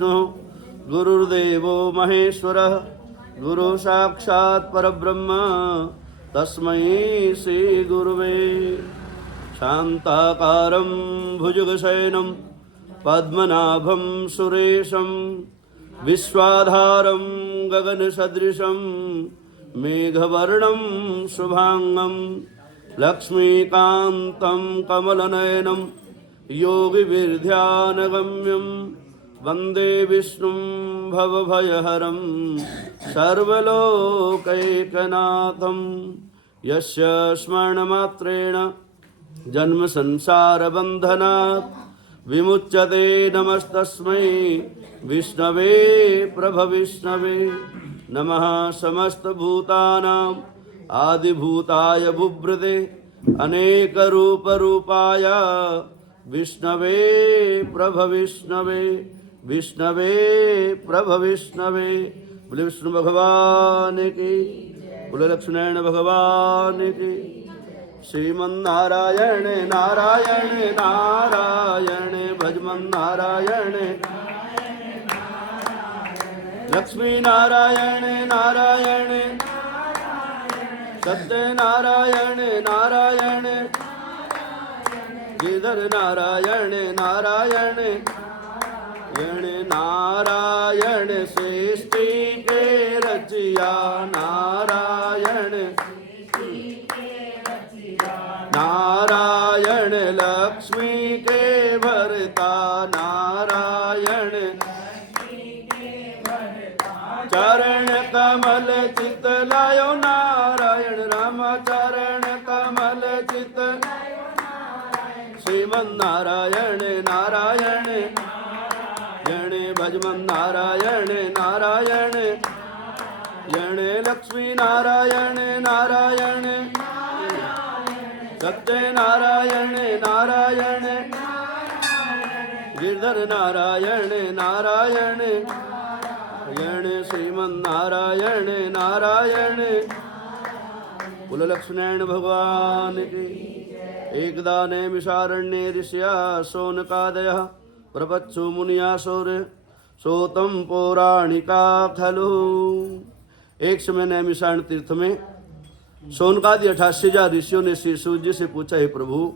विष्णुः गुरुर्देवो महेश्वरः गुरु साक्षात् परब्रह्म तस्मै श्री गुरुवे शान्ताकारं भुजगशयनं पद्मनाभं सुरेशं विश्वाधारं गगनसदृशं मेघवर्णं शुभांगं लक्ष्मीकान्तं कमलनयनं योगिविद्यानगम्यं वन्दे विष्णुं भवभयहरं सर्वलोकैकनाथं यस्य स्मरणमात्रेण जन्मसंसारबन्धनात् विमुच्यते। नमस्तस्मै विष्णवे प्रभविष्णवे नमः। समस्तभूतानां आदिभूताय बुभृते अनेकरूपरूपाय विष्णवे प्रभविष्णवे विष्णवे प्रभविष्णवे। बोले विष्णु भगवान की, बोले लक्ष्मण भगवान की। श्रीमन्नारायण नारायण नारायण भजमन नारायण लक्ष्मी नारायण नारायण सत्यनारायण नारायण गिरधर नारायण नारायण गण नारायण सृष्टि के रचिया नारायण नारायण लक्ष्मी के भरता नारायण चरण कमल चित लायो नारायण राम चरण कमल चित श्रीमन नारायण नारायण जन भजमन नारायण नारायण जन लक्ष्मी नारायण नारायण सत्य नारायण नारायण गिरधर नारायण नारायण यण श्रीमन नारायण नारायण। बोलो लक्ष्मण भगवान की। एकदा नैमिषारण्ये ऋषया शौनकादयः प्रपच्छु मुनिया शौर्य सोतम पौराणिका खलु। एक समय नैमिषारण्य तीर्थ में शौनकादि 88 ऋषियों ने श्री सूर्य जी से पूछा, हे प्रभु,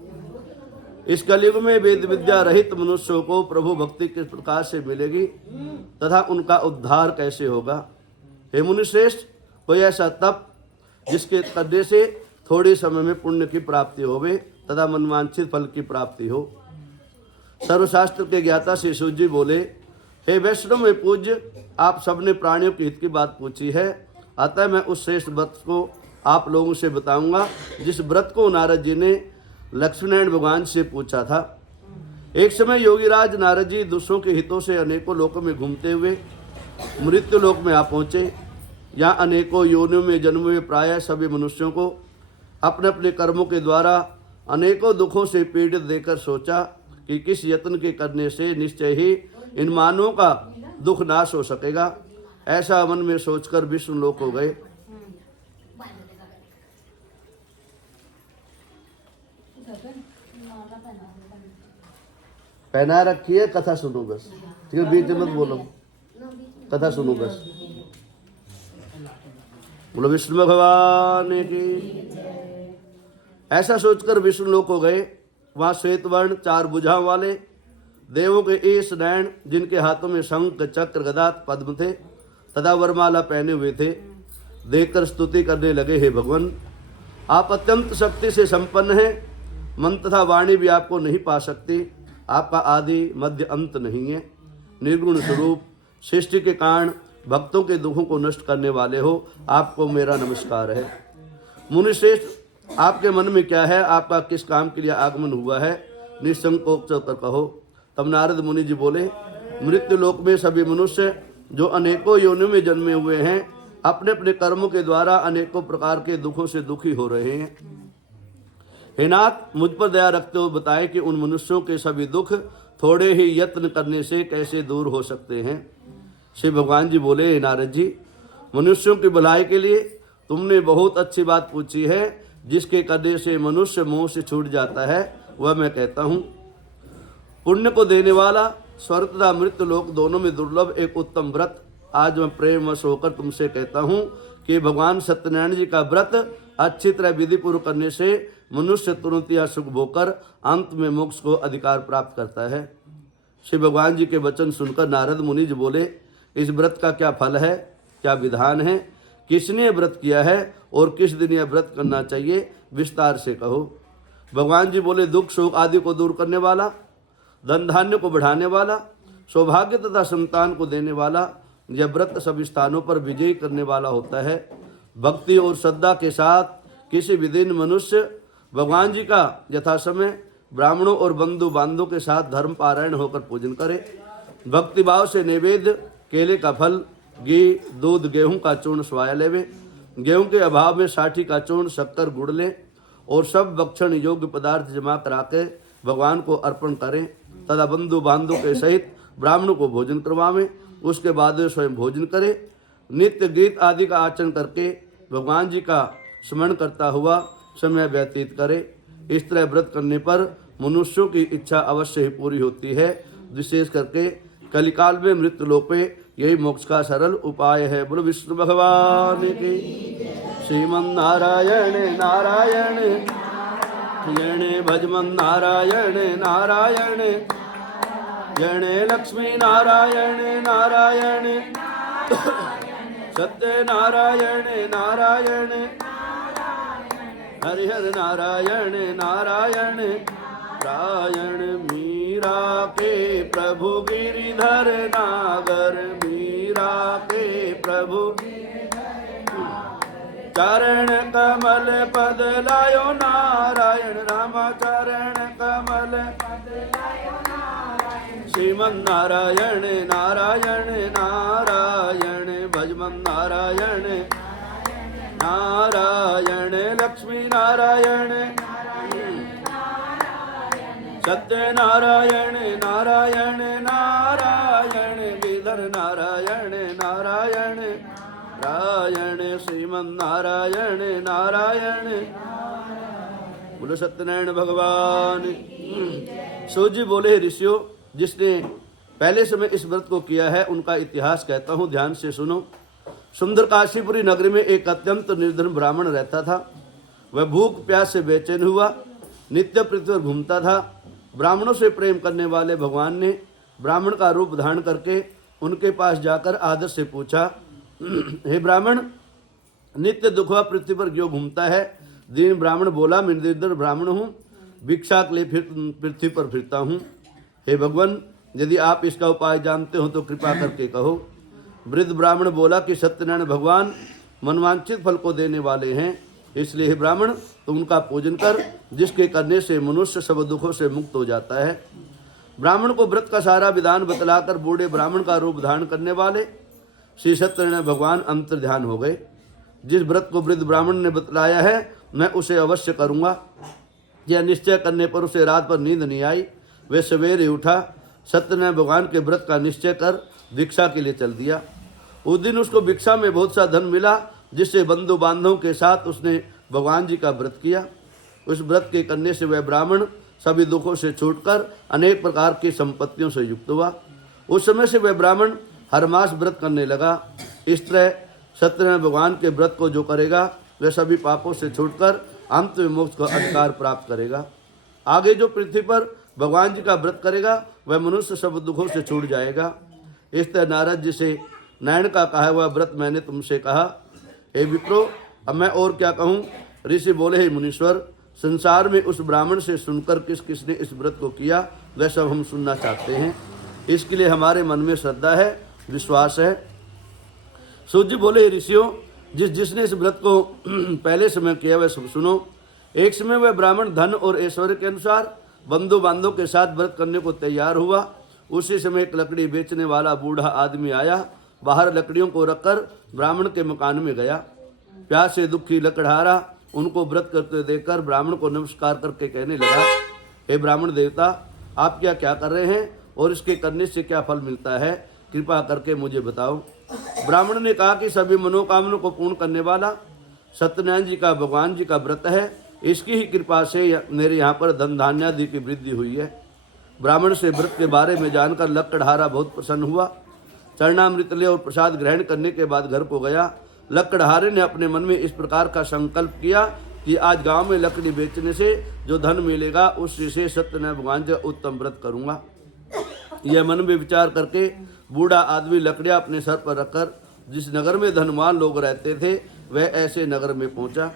इस कलयुग में वेद विद्या रहित मनुष्यों को प्रभु भक्ति किस प्रकार से मिलेगी तथा उनका उद्धार कैसे होगा। हे मुनिश्रेष्ठ, कोई ऐसा तप जिसके करने से थोड़े समय में पुण्य की प्राप्ति होवे तथा मनवांछित फल की प्राप्ति हो। सर्वशास्त्र के ज्ञाता श्री सूर्य जी बोले, हे वैष्णव में पूज्य, आप सबने प्राणियों के हित की बात पूछी है, अतः मैं उस श्रेष्ठ व्रत को आप लोगों से बताऊंगा जिस व्रत को नारद जी ने लक्ष्मण भगवान से पूछा था। एक समय योगीराज नारद जी दूसरों के हितों से अनेकों लोकों में घूमते हुए मृत्यु लोक में आ पहुँचे। यहाँ अनेकों योनियों में जन्म हुए प्रायः सभी मनुष्यों को अपने अपने कर्मों के द्वारा अनेकों दुखों से पीड़ित देकर सोचा कि किस यत्न के करने से निश्चय ही इन मानवों का दुख नाश हो सकेगा। ऐसा मन में सोचकर विष्णु लोक हो गए। पहना रखी है, कथा सुनो बस, ठीक है, बीच में मत बोलो, कथा सुनो बस। बोलो विष्णु भगवान की। ऐसा सोचकर विष्णु लोक हो गए। वहां श्वेत वर्ण 4 भुजाओं वाले देवों के ईश नयन, जिनके हाथों में शंख चक्र गदा पद्म थे तथा वरमाला पहने हुए थे, देखकर स्तुति करने लगे, हे भगवान, आप अत्यंत शक्ति से संपन्न हैं, मन तथा वाणी भी आपको नहीं पा सकती। आपका आदि मध्य अंत नहीं है, निर्गुण स्वरूप, सृष्टि के कारण भक्तों के दुखों को नष्ट करने वाले हो, आपको मेरा नमस्कार है। मुनिश्रेष्ठ, आपके मन में क्या है, आपका किस काम के लिए आगमन हुआ है, निसंकोच होकर कहो। तब नारद मुनि जी बोले, मृत्यु लोक में सभी मनुष्य जो अनेकों योनियों में जन्मे हुए हैं, अपने अपने कर्मों के द्वारा अनेकों प्रकार के दुखों से दुखी हो रहे हैं। हे नाथ, मुझ पर दया रखते हो बताए कि उन मनुष्यों के सभी दुख थोड़े ही यत्न करने से कैसे दूर हो सकते हैं। श्री भगवान जी बोले, हे नारद जी, मनुष्यों की भलाई के लिए तुमने बहुत अच्छी बात पूछी है। जिसके करने से मनुष्य मोह से छूट जाता है वह मैं कहता हूँ। पुण्य को देने वाला स्वर्ग तथा मृत्यु लोक दोनों में दुर्लभ एक उत्तम व्रत आज मैं प्रेमवश होकर तुमसे कहता हूँ कि भगवान सत्यनारायण जी का व्रत अच्छी तरह विधि पूर्व करने से मनुष्य तुरंत या सुख भोकर अंत में मोक्ष को अधिकार प्राप्त करता है। श्री भगवान जी के वचन सुनकर नारद मुनि जी बोले, इस व्रत का क्या फल है, क्या विधान है, किसने व्रत किया है और किस दिन यह व्रत करना चाहिए, विस्तार से कहो। भगवान जी बोले, दुख शोक आदि को दूर करने वाला, धन धान्य को बढ़ाने वाला, सौभाग्य तथा संतान को देने वाला, यह व्रत सभी स्थानों पर विजयी करने वाला होता है। भक्ति और श्रद्धा के साथ किसी भी दिन मनुष्य भगवान जी का यथा समय ब्राह्मणों और बंधु बांधवों के साथ धर्म पारायण होकर पूजन करे। भक्ति भाव से नैवेद्य केले का फल, घी, दूध, गेहूं का चूर्ण स्वाया लेवे। गेहूं के अभाव में साठी का चूर्ण, शक्कर, गुड़ ले और सब भक्षण योग्य पदार्थ जमा करा के भगवान को अर्पण करें तथा बंधु बांधवों के सहित ब्राह्मणों को भोजन करवावें। उसके बाद वे स्वयं भोजन करें। नित्य गीत आदि का आचरण करके भगवान जी का स्मरण करता हुआ समय व्यतीत करे। इस तरह व्रत करने पर मनुष्यों की इच्छा अवश्य ही पूरी होती है। विशेष करके कलिकाल में मृत्यु लोक पे यही मोक्ष का सरल उपाय है। बोलो विष्णु भगवान की। श्रीमन नारायण नारायण यणे भजमन नारायण नारायण यणे लक्ष्मी नारायण नारायण सत्य नारायण नारायण हरिहर नारायण नारायण रायण मीरा के प्रभु गिरिधर नागर मीरा के प्रभु चरण कमल पद लायो नारायण रामा चरण कमल पद लायो नारायण श्रीमन नारायण नारायण नारायण भजमन नारायण नारायण लक्ष्मी नारायण सत्य नारायण नारायण नारायण गिरधर नारायण नारायण रायण श्रीमन नारायण नारायण। बोलो सत्यनारायण भगवान। सूर्य बोले, ऋषियों, जिसने पहले समय इस व्रत को किया है उनका इतिहास कहता हूँ, ध्यान से सुनो। सुंदर काशीपुरी नगरी में एक अत्यंत निर्धन ब्राह्मण रहता था। वह भूख प्यास से बेचैन हुआ, नित्य पृथ्वी पर घूमता था। ब्राह्मणों से प्रेम करने वाले भगवान ने ब्राह्मण का रूप धारण करके उनके पास जाकर आदर से पूछा, हे ब्राह्मण, नित्य दुखवा पृथ्वी पर क्यों घूमता है? दीन ब्राह्मण बोला, मैं निर्धन ब्राह्मण हूँ, भिक्षा के लिए पृथ्वी पर फिरता हूँ। हे भगवान, यदि आप इसका उपाय जानते हो तो कृपा करके कहो। वृद्ध ब्राह्मण बोला कि सत्यनारायण भगवान मनवांछित फल को देने वाले हैं, इसलिए हे ब्राह्मण, तुम उनका पूजन कर, जिसके करने से मनुष्य सब दुखों से मुक्त हो जाता है। ब्राह्मण को व्रत का सारा विधान बतलाकर बूढ़े ब्राह्मण का रूप धारण करने वाले श्री सत्यनारायण भगवान अंतर ध्यान हो गए। जिस व्रत को वृद्ध ब्राह्मण ने बतलाया है मैं उसे अवश्य करूँगा। यह निश्चय करने पर उसे रात पर नींद नहीं आई। वे सवेरे उठा, सत्यनारायण भगवान के व्रत का निश्चय कर भिक्षा के लिए चल दिया। उस दिन उसको भिक्षा में बहुत सा धन मिला, जिससे बंधु बांधवों के साथ उसने भगवान जी का व्रत किया। उस व्रत के करने से वह ब्राह्मण सभी दुखों से छूटकर अनेक प्रकार की संपत्तियों से युक्त हुआ। उस समय से वह ब्राह्मण हर मास व्रत करने लगा। इस तरह सत्यनारायण भगवान के व्रत को जो करेगा वह सभी पापों से छूटकर अंत में मोक्ष का अधिकार प्राप्त करेगा। आगे जो पृथ्वी पर भगवान जी का व्रत करेगा वह मनुष्य सब दुखों से छूट जाएगा। इस तरह नारद जी से नारायण का कहा हुआ व्रत मैंने तुमसे कहा। हे विप्रो, अब मैं और क्या कहूँ? ऋषि बोले, हे मुनीश्वर, संसार में उस ब्राह्मण से सुनकर किस किसने इस व्रत को किया वह सब हम सुनना चाहते हैं। इसके लिए हमारे मन में श्रद्धा है, विश्वास है। सूर्य बोले, ऋषियों, जिसने इस व्रत को पहले समय किया वह सब सुनो। एक समय वह ब्राह्मण धन और ऐश्वर्य के अनुसार बंधु बांधवों के साथ व्रत करने को तैयार हुआ। उसी समय एक लकड़ी बेचने वाला बूढ़ा आदमी आया। बाहर लकड़ियों को रखकर ब्राह्मण के मकान में गया। प्यास से दुखी लकड़हारा उनको व्रत करते देखकर ब्राह्मण को नमस्कार करके कहने लगा, हे ब्राह्मण देवता, आप क्या कर रहे हैं और इसके करने से क्या फल मिलता है? कृपा करके मुझे बताओ। ब्राह्मण ने कहा कि सभी मनोकामनाओं को पूर्ण करने वाला सत्यनारायण जी का भगवान जी का व्रत है। इसकी ही कृपा से मेरे यहाँ पर धन धान्य आदि की वृद्धि हुई है। ब्राह्मण से व्रत के बारे में जानकर लक्कड़हारा बहुत प्रसन्न हुआ। चरणामृत ले और प्रसाद ग्रहण करने के बाद घर को गया। लक्कड़हारे ने अपने मन में इस प्रकार का संकल्प किया कि आज गांव में लकड़ी बेचने से जो धन मिलेगा उससे से सत्यनारायण भगवान का उत्तम व्रत करूंगा। यह मन में विचार करके बूढ़ा आदमी लकड़ियां अपने सर पर रखकर जिस नगर में धनवान लोग रहते थे वह ऐसे नगर में पहुंचा।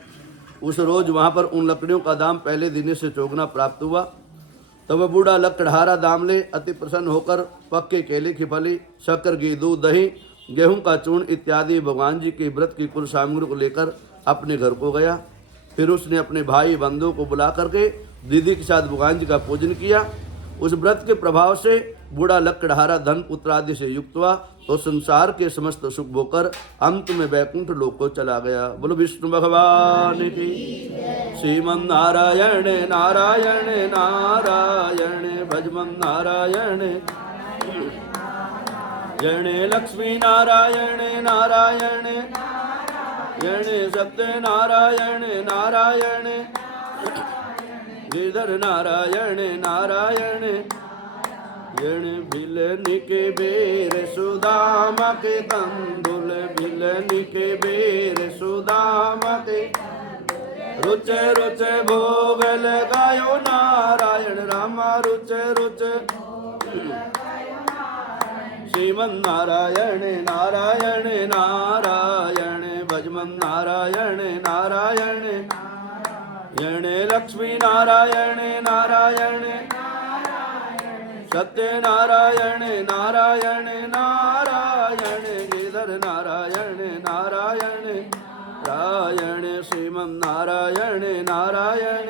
उस रोज वहां पर उन लकड़ियों का दाम पहले दिन से चौगुना प्राप्त हुआ। तब वह बूढ़ा लकड़हारा दाम ले अति प्रसन्न होकर पक्के केले की फली, शक्कर की दूध, दही, गेहूं का चूर्ण इत्यादि भगवान जी के व्रत की कुल सामग्री को लेकर अपने घर को गया। फिर उसने अपने भाई बंधुओं को बुला करके दीदी के साथ भगवान जी का पूजन किया। उस व्रत के प्रभाव से बूढ़ा लकड़हारा धन पुत्र आदि से युक्त हुआ तो संसार के समस्त सुख भोकर अंत में वैकुंठ लोक को चला गया। बोलो विष्णु भगवान की। श्रीमन नारायण नारायण नारायण भजमन नारायण यणे लक्ष्मी नारायण नारायण यणे सत्य नारायण नारायण गिरधर नारायण नारायण यण भिलनि के बेर सुदामा के तंदुल भिलनि के बेर सुदामा के रुचे रुचे भोग लगायो नारायण रामा रुचे रुचे श्रीमन नारायण नारायण नारायण भजमन नारायण नारायण यणे लक्ष्मी नारायण नारायण सत्य नारायण नारायण नारायण गिरधर नारायण नारायण नारायण श्रीमन नारायण नारायण।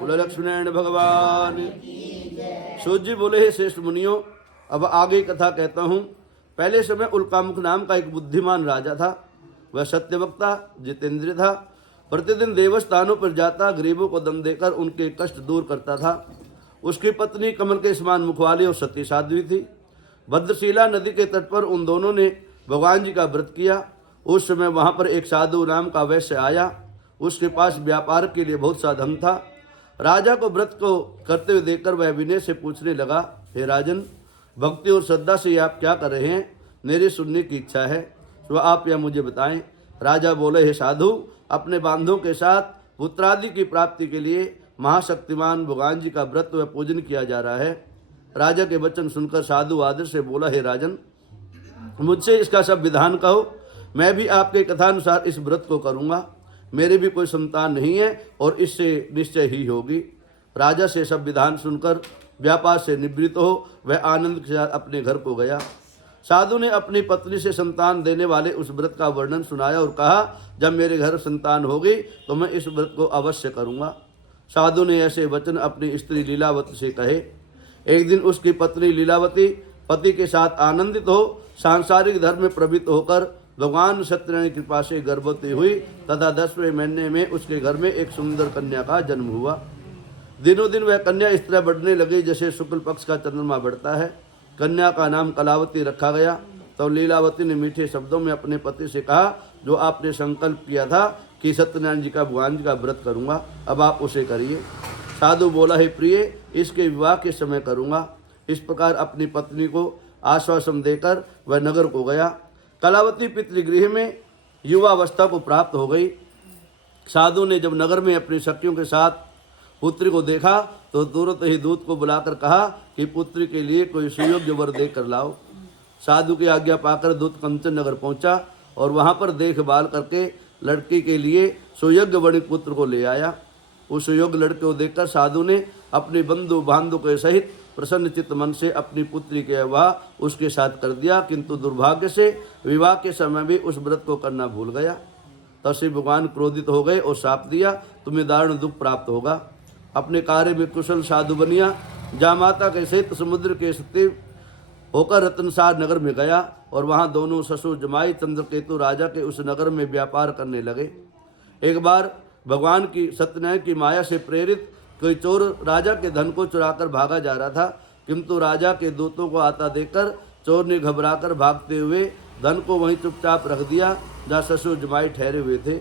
बोले लक्ष्मीनारायण भगवान। सूत जी बोले हे श्रेष्ठ मुनियों, अब आगे कथा कहता हूँ। पहले समय उल्कामुख नाम का एक बुद्धिमान राजा था। वह सत्यवक्ता जितेंद्रिय था। प्रतिदिन देवस्थानों पर जाता, गरीबों को दम देकर उनके कष्ट दूर करता था। उसकी पत्नी कमल के समान मुख वाली और सती साध्वी थी। भद्रशिला नदी के तट पर उन दोनों ने भगवान जी का व्रत किया। उस समय वहाँ पर एक साधु नाम का वैश्य आया। उसके पास व्यापार के लिए बहुत सा धन था। राजा को व्रत को करते हुए देखकर वह विनय से पूछने लगा, हे राजन, भक्ति और श्रद्धा से आप क्या कर रहे हैं? मेरी सुनने की इच्छा है, तो आप यह मुझे बताएं। राजा बोले, हे साधु, अपने बांधों के साथ पुत्रादि की प्राप्ति के लिए महाशक्तिमान भगवान जी का व्रत व पूजन किया जा रहा है। राजा के वचन सुनकर साधु आदर से बोला, हे राजन, मुझसे इसका सब विधान कहो। मैं भी आपके कथानुसार इस व्रत को करूँगा। मेरी भी कोई संतान नहीं है और इससे निश्चय ही होगी। राजा से सब विधान सुनकर व्यापार से निवृत्त हो वह आनंद के साथ अपने घर को गया। साधु ने अपनी पत्नी से संतान देने वाले उस व्रत का वर्णन सुनाया और कहा, जब मेरे घर संतान होगी तो मैं इस व्रत को अवश्य करूँगा। साधु ने ऐसे वचन अपनी स्त्री लीलावती से कहे। एक दिन उसकी पत्नी लीलावती पति के साथ आनंदित हो सांसारिक धर्म में प्रवृत्त होकर भगवान सत्यनारायण की कृपा से गर्भवती हुई तथा 10वें महीने में उसके घर में एक सुंदर कन्या का जन्म हुआ। दिनों दिन वह कन्या इस तरह बढ़ने लगी जैसे शुक्ल पक्ष का चंद्रमा बढ़ता है। कन्या का नाम कलावती रखा गया। तो लीलावती ने मीठे शब्दों में अपने पति से कहा, जो आपने संकल्प किया था कि सत्यनारायण जी का भगवान जी का व्रत करूँगा, अब आप उसे करिए। साधु बोला, हे प्रिय, इसके विवाह के समय करूँगा। इस प्रकार अपनी पत्नी को आश्वासन देकर वह नगर को गया। कलावती पितृगृह में युवावस्था को प्राप्त हो गई। साधु ने जब नगर में अपनी सखियों के साथ पुत्री को देखा तो तुरंत ही दूत को बुलाकर कहा कि पुत्री के लिए कोई सुयोग्य वर देकर लाओ। साधु की आज्ञा पाकर दूत कंचन नगर पहुंचा और वहां पर देखभाल करके लड़की के लिए सुयोग्य वणिक पुत्र को ले आया। उस सुयोग्य लड़के को देखकर साधु ने अपने बंधु बांधव के सहित प्रसन्न चित्त मन से अपनी पुत्री के विवाह उसके साथ कर दिया, किंतु दुर्भाग्य से विवाह के समय भी उस व्रत को करना भूल गया। तब श्री भगवान क्रोधित हो गए और शाप दिया, तुम्हें दारुण दुख प्राप्त होगा। अपने कार्य में कुशल साधु बनिया जामाता के सहित समुद्र के स्थिर होकर रतनसार नगर में गया और वहाँ दोनों ससुर जमाई चंद्रकेतु राजा के उस नगर में व्यापार करने लगे। एक बार भगवान की सत्यनारायण की माया से प्रेरित कोई चोर राजा के धन को चुराकर भागा जा रहा था, किंतु राजा के दूतों को आता देखकर चोर ने घबराकर भागते हुए धन को वहीं चुपचाप रख दिया जहाँ ससुर जमाई ठहरे हुए थे।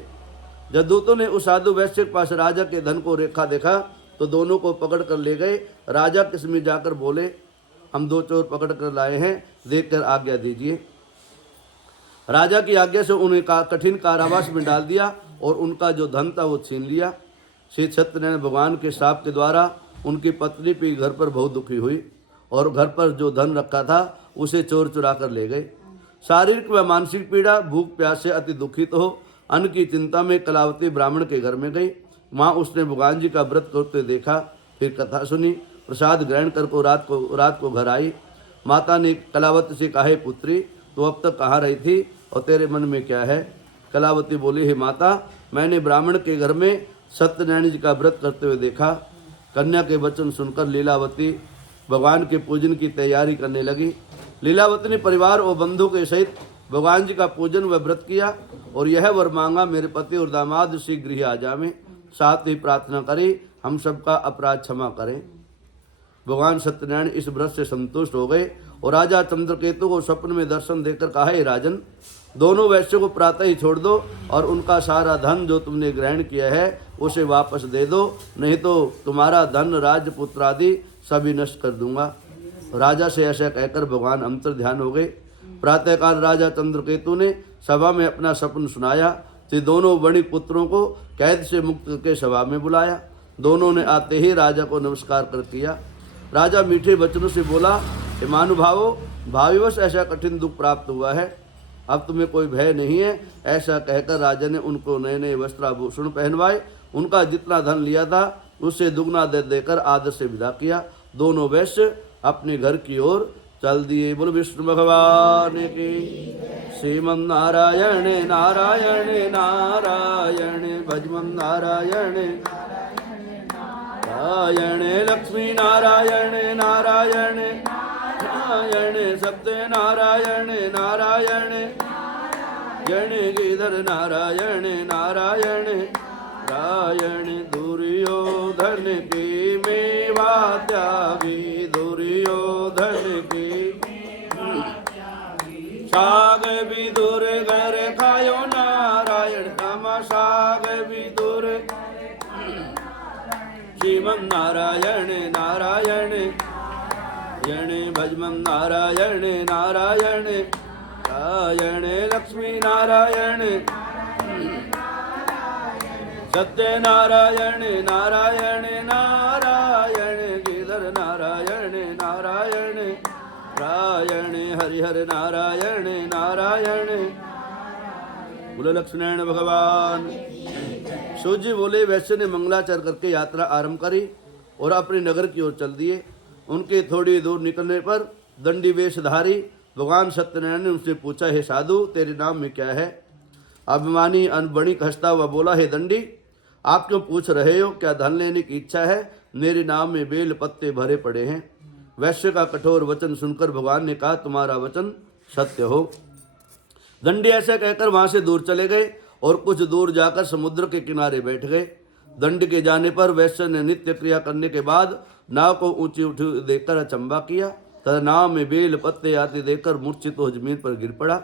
जब दूतों ने उस साधु वैश्य के पास राजा के धन को रेखा देखा तो दोनों को पकड़ कर ले गए। राजा के समीप जाकर बोले, हम 2 चोर पकड़ कर लाए हैं, देखकर आज्ञा दीजिए। राजा की आज्ञा से उन्हें कठिन कारावास में डाल दिया और उनका जो धन था वो छीन लिया। श्री सत्यनारायण भगवान के श्राप के द्वारा उनकी पत्नी भी घर पर बहुत दुखी हुई और घर पर जो धन रखा था उसे चोर चुरा कर ले गए। शारीरिक व मानसिक पीड़ा, भूख प्यास से अति दुखित हो अन्न की चिंता में कलावती ब्राह्मण के घर में गई। वहाँ उसने भगवान जी का व्रत करते देखा, फिर कथा सुनी, प्रसाद ग्रहण कर रात को घर आई। माता ने कलावती से कहा, पुत्री तो अब तक कहाँ रही थी और तेरे मन में क्या है? कलावती बोली, हे माता, मैंने ब्राह्मण के घर में सत्यनारायण जी का व्रत करते हुए देखा। कन्या के वचन सुनकर लीलावती भगवान के पूजन की तैयारी करने लगी। लीलावती ने परिवार और बंधु के सहित भगवान जी का पूजन व व्रत किया और यह वर मांगा, मेरे पति और दामाद शीघ्र ही आ जावें। साथ ही प्रार्थना करी, हम सबका अपराध क्षमा करें। भगवान सत्यनारायण इस व्रत से संतुष्ट हो गए और राजा चंद्रकेतु को स्वप्न में दर्शन देकर कहा, हे राजन, दोनों वैश्यों को प्रातः ही छोड़ दो और उनका सारा धन जो तुमने ग्रहण किया है उसे वापस दे दो, नहीं तो तुम्हारा धन राजपुत्र आदि सभी नष्ट कर दूंगा। राजा से ऐसा कहकर भगवान अंतर ध्यान हो गए। प्रातःकाल राजा चंद्रकेतु ने सभा में अपना स्वप्न सुनाया। तो दोनों वणिक पुत्रों को कैद से मुक्त करके सभा में बुलाया। दोनों ने आते ही राजा को नमस्कार कर किया। राजा मीठे वचनों से बोला, हे महानुभावों, भाविवश ऐसा कठिन दुख प्राप्त हुआ है, अब तुम्हें कोई भय नहीं है। ऐसा कहकर राजा ने उनको नए नए वस्त्राभूषण पहनवाए। उनका जितना धन लिया था उससे दुगना दे देकर आदर से विदा किया। दोनों वैश्य अपने घर की ओर चल दिए। बोलो विष्णु भगवान की। श्रीमन नारायण नारायण नारायण भजमन नारायण नारायण लक्ष्मी नारायण नारायण नारायण सत्य नारायण नारायण जन गिधर नारायण नारायण नारायण दुर्योधन की मेवा त्यागी दुर्योधन की साग भी दूर घर खायो नारायण नाम साग भी दूर श्रीमन नारायण नारायण यण भजमन नारायण नारायण नारायण लक्ष्मी नारायण सत्य नारायण नारायण नारायण गिधर नारायण नारायण नारायण हरिहर नारायण नारायण। बोले लक्ष्मीनारायण भगवान। सूर्य बोले, वैश्य ने मंगलाचर करके यात्रा आरंभ करी और अपने नगर की ओर चल दिए। उनके थोड़ी दूर निकलने पर दंडी वेशधारी भगवान सत्यनारायण ने उनसे पूछा, हे साधु, तेरे नाम में क्या है? अभिमानी अनबणिक हंसता हुआ बोला, हे दंडी, आप क्यों पूछ रहे हो? क्या धन लेने की इच्छा है? मेरे नाम में बेल पत्ते भरे पड़े हैं। वैश्य का कठोर वचन सुनकर भगवान ने कहा, तुम्हारा वचन सत्य हो। दंडी ऐसा कहकर वहां से दूर चले गए और कुछ दूर जाकर समुद्र के किनारे बैठ गए। दंड के जाने पर वैश्य ने नित्य क्रिया करने के बाद नाव को ऊंची उठी देखकर अचंबा किया तथा नाव में बेल पत्ते आते देखकर मूर्छित हो जमीन पर गिर पड़ा।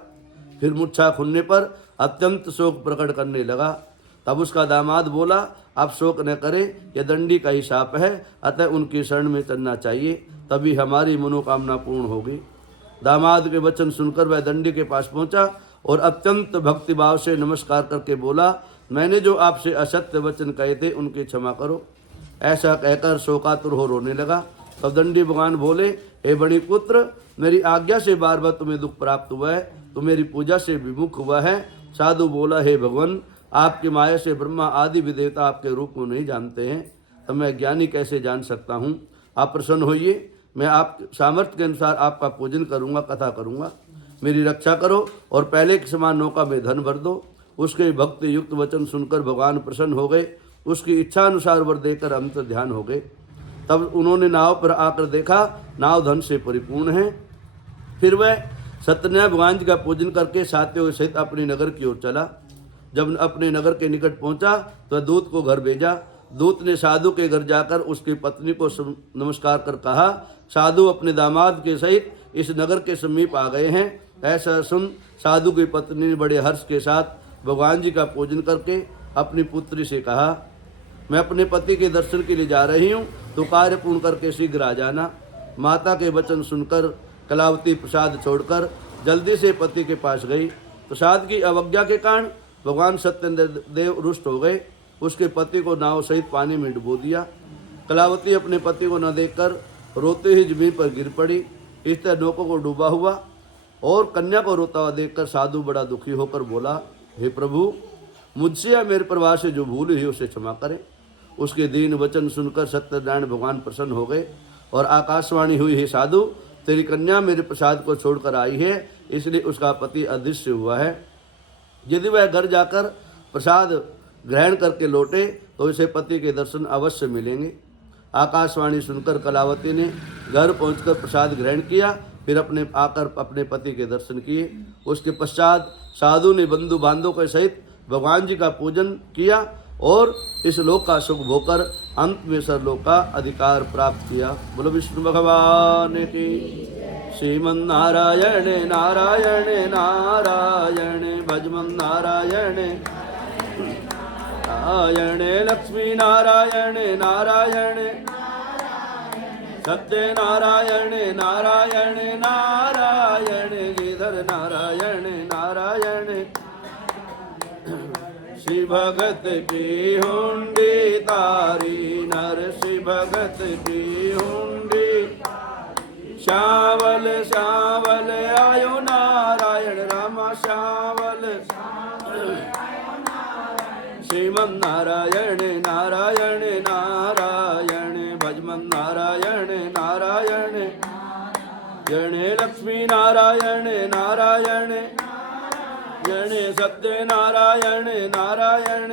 फिर मूर्छा खुलने पर अत्यंत शोक प्रकट करने लगा। तब उसका दामाद बोला, आप शोक न करें, यह दंडी का ही शाप है, अतः उनकी शरण में चलना चाहिए, तभी हमारी मनोकामना पूर्ण होगी। दामाद के वचन सुनकर वह दंडी के पास पहुंचा और अत्यंत भक्तिभाव से नमस्कार करके बोला, मैंने जो आपसे असत्य वचन कहे थे उनकी क्षमा करो। ऐसा कहकर शोकातुर हो रोने लगा। तब दंडी भगवान बोले, हे बड़ी पुत्र, मेरी आज्ञा से बार बार तुम्हें दुख प्राप्त हुआ है, तो मेरी पूजा से विमुख हुआ है। साधु बोला, हे भगवान, आपकी माया से ब्रह्मा आदि भी देवता आपके रूप को नहीं जानते हैं, तो मैं ज्ञानी कैसे जान सकता हूँ? आप प्रसन्न होइए, मैं आप सामर्थ्य के अनुसार आपका पूजन करूँगा, कथा करूँगा, मेरी रक्षा करो और पहले के समान नौका में धन भर दो। उसके भक्ति युक्त वचन सुनकर भगवान प्रसन्न हो गए। उसकी इच्छा अनुसार वर देकर अंतर ध्यान हो गए। तब उन्होंने नाव पर आकर देखा, नाव धन से परिपूर्ण है। फिर वह सत्यनारायण भगवान जी का पूजन करके साथियों सहित अपने नगर की ओर चला। जब अपने नगर के निकट पहुंचा तो दूत को घर भेजा। दूत ने साधु के घर जाकर उसकी पत्नी को नमस्कार कर कहा, साधु अपने दामाद के सहित इस नगर के समीप आ गए हैं। ऐसा सुन साधु की पत्नी ने बड़े हर्ष के साथ भगवान जी का पूजन करके अपनी पुत्री से कहा, मैं अपने पति के दर्शन के लिए जा रही हूँ, तो कार्य पूर्ण करके शीघ्र आ जाना। माता के वचन सुनकर कलावती प्रसाद छोड़कर जल्दी से पति के पास गई। प्रसाद की अवज्ञा के कारण भगवान सत्येंद्रदेव रुष्ट हो गए। उसके पति को नाव सहित पानी में डुबो दिया। कलावती अपने पति को न देखकर रोते ही जमीन पर गिर पड़ी। इस तरह नौकों को डूबा हुआ और कन्या को रोता हुआ देखकर साधु बड़ा दुखी होकर बोला, हे प्रभु, मुझसे या मेरे परिवार से जो भूल हुई उसे क्षमा करें। उसके दीन वचन सुनकर सत्यनारायण भगवान प्रसन्न हो गए और आकाशवाणी हुई, हे साधु, तेरी कन्या मेरे प्रसाद को छोड़कर आई है, इसलिए उसका पति अदृश्य हुआ है। यदि वह घर जाकर प्रसाद ग्रहण करके लौटे तो इसे पति के दर्शन अवश्य मिलेंगे। आकाशवाणी सुनकर कलावती ने घर पहुंचकर प्रसाद ग्रहण किया, फिर अपने पति के दर्शन किए। उसके पश्चात साधु ने बंधु बांधवों के सहित भगवान जी का पूजन किया और इस लोक का सुख भोकर अंत में सरलोक का अधिकार प्राप्त किया। बोलो विष्णु भगवान की। श्रीमन नारायण नारायण नारायण भजमन नारायण नारायण लक्ष्मी नारायण नारायण सत्य नारायण नारायण नारायण गिरधर नारायण नारायण। श्री भगत की हुंडी तारी नरसिंह भगत की हुंडी। श्यावल श्यावल आयो नारायण रामा श्यावल। श्रीमन नारायण नारायण नारायण भजमन नारायण नारायण गणे लक्ष्मी नारायण नारायण गणे सत्य नारायण नारायण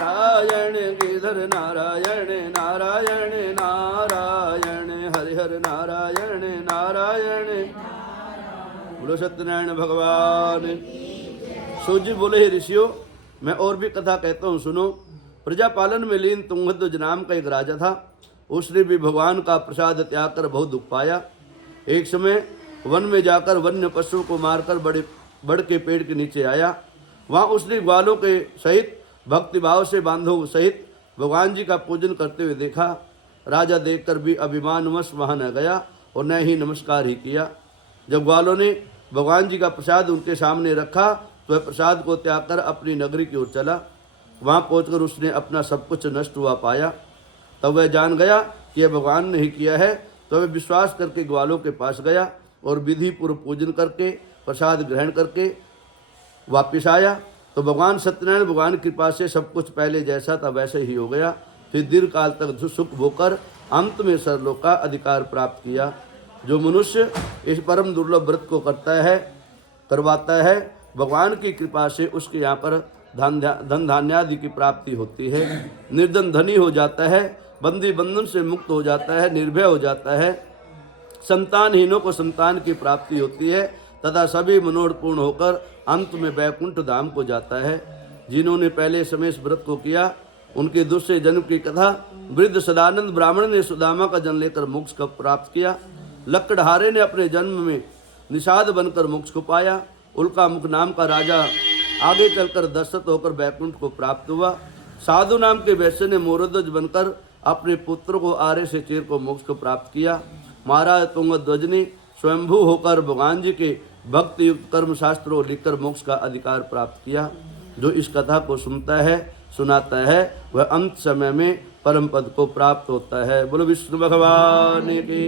नारायण गिरधर नारायण नारायण नारायण हरिहर नारायण नारायण। बोलो सत्यनारायण भगवान। सूजी बोले, हे ऋषियों, मैं और भी कथा कहता हूँ, सुनो। प्रजापालन में लीन तुंगध्वज नाम का एक राजा था। उसने भी भगवान का प्रसाद त्याग कर बहुत दुख पाया। एक समय वन में जाकर वन्य पशुओं को मारकर बड़ के पेड़ के नीचे आया। वहाँ उसने ग्वालों के सहित भक्तिभाव से बांधों सहित भगवान जी का पूजन करते हुए देखा। राजा देखकर भी अभिमानवश वहाँ न गया और न ही नमस्कार ही किया। जब ग्वालों ने भगवान जी का प्रसाद उनके सामने रखा तो वह प्रसाद को त्याग कर अपनी नगरी की ओर चला। वहाँ पहुँचकर उसने अपना सब कुछ नष्ट हुआ पाया। तब वह जान गया कि यह भगवान ने ही किया है। तो वह विश्वास करके ग्वालों के पास गया और विधि पूर्व पूजन करके प्रसाद ग्रहण करके वापिस आया। तो भगवान सत्यनारायण भगवान की कृपा से सब कुछ पहले जैसा था वैसे ही हो गया। फिर दीर्घ काल तक सुख भोकर अंत में सरलोक का अधिकार प्राप्त किया। जो मनुष्य इस परम दुर्लभ व्रत को करवाता है, भगवान की कृपा से उसके यहाँ पर धन धान्यादि की प्राप्ति होती है। निर्धन धनी हो जाता है, बंदी बंधन से मुक्त हो जाता है, निर्भय हो जाता है। संतानहीनों को संतान की प्राप्ति होती है तथा सभी मनोरथ पूर्ण होकर अंत में वैकुंठ धाम को जाता है। जिन्होंने पहले समय इस व्रत को किया उनके दूसरे जन्म की कथा। वृद्ध सदानंद ब्राह्मण ने सुदामा का जन्म लेकर मोक्ष को प्राप्त किया। लकड़हारे ने अपने जन्म में निषाद बनकर मोक्ष को पाया। उल्का मुख नाम का राजा आगे चलकर दशरथ होकर वैकुंठ को प्राप्त हुआ। साधु नाम के वैश्य ने मोरध्वज बनकर अपने पुत्र को आर्य से चीर को मोक्ष को प्राप्त किया। महाराज तुंगध्वज ने स्वयंभू होकर भगवान जी के भक्ति युक्त कर्म शास्त्रों लिखकर मोक्ष का अधिकार प्राप्त किया। जो इस कथा को सुनता है सुनाता है वह अंत समय में परम पद को प्राप्त होता है। बोलो विष्णु भगवान की।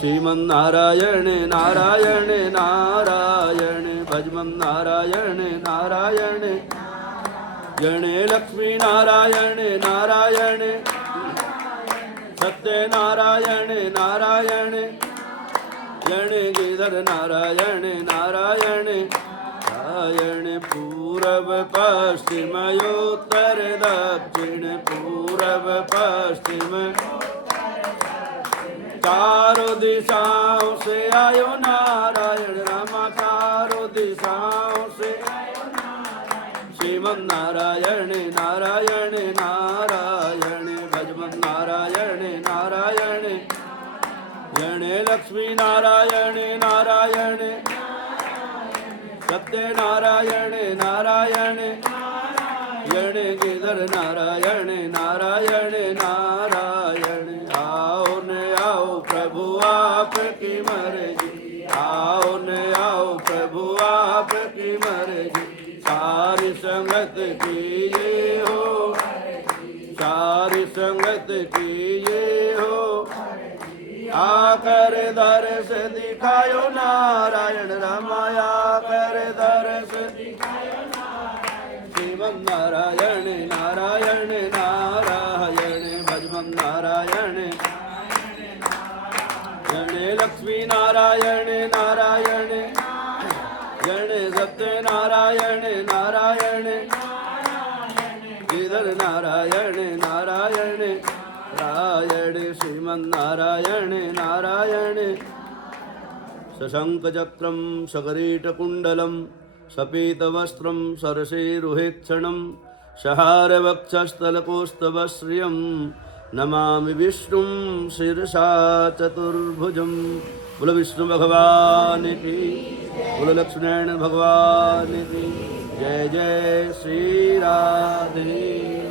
श्रीमन नारायण नारायण नारायण भजमन नारायण नारायण गणे लक्ष्मी नारायण नारायण सत्य नारायण नारायण गणे गिरधर नारायण नारायण नारायण पूरब पश्चिम उत्तर दक्षिण पूरब पश्चिम चारों दिशाओं से आयो नारायण रामा। चारों दिशाओं से श्रीमन नारायण नारायण नारायण भजमन नारायण नारायण गणे लक्ष्मी नारायण नारायण सत्य नारायण नारायण गणे गिरधर नारायण नारायण प्रभु आपकी मर्जी सारी संगत कीजिए हो सारी संगत कीजिए हो आकर दर्श दिखायो नारायण रमाया कर दर्श श्रीमन नारायण नारायण नारायण भजमन नारायण जने लक्ष्मी नारायण नारायण जने सत्य नारायण नारायण गिरधर नारायण नारायण नारायण श्रीमन नारायण नारायण सशंखचक्रं सकरीटकुण्डलं सपीतवस्त्रं सरसीरुहेक्षणं शहारवक्षस्थलकोस्तवश्रियं नमामि विष्णुं शिरसा चतुर्भुजं बोलो विष्णु भगवान की बोलो लक्ष्मण भगवान की जय जय श्री राधे।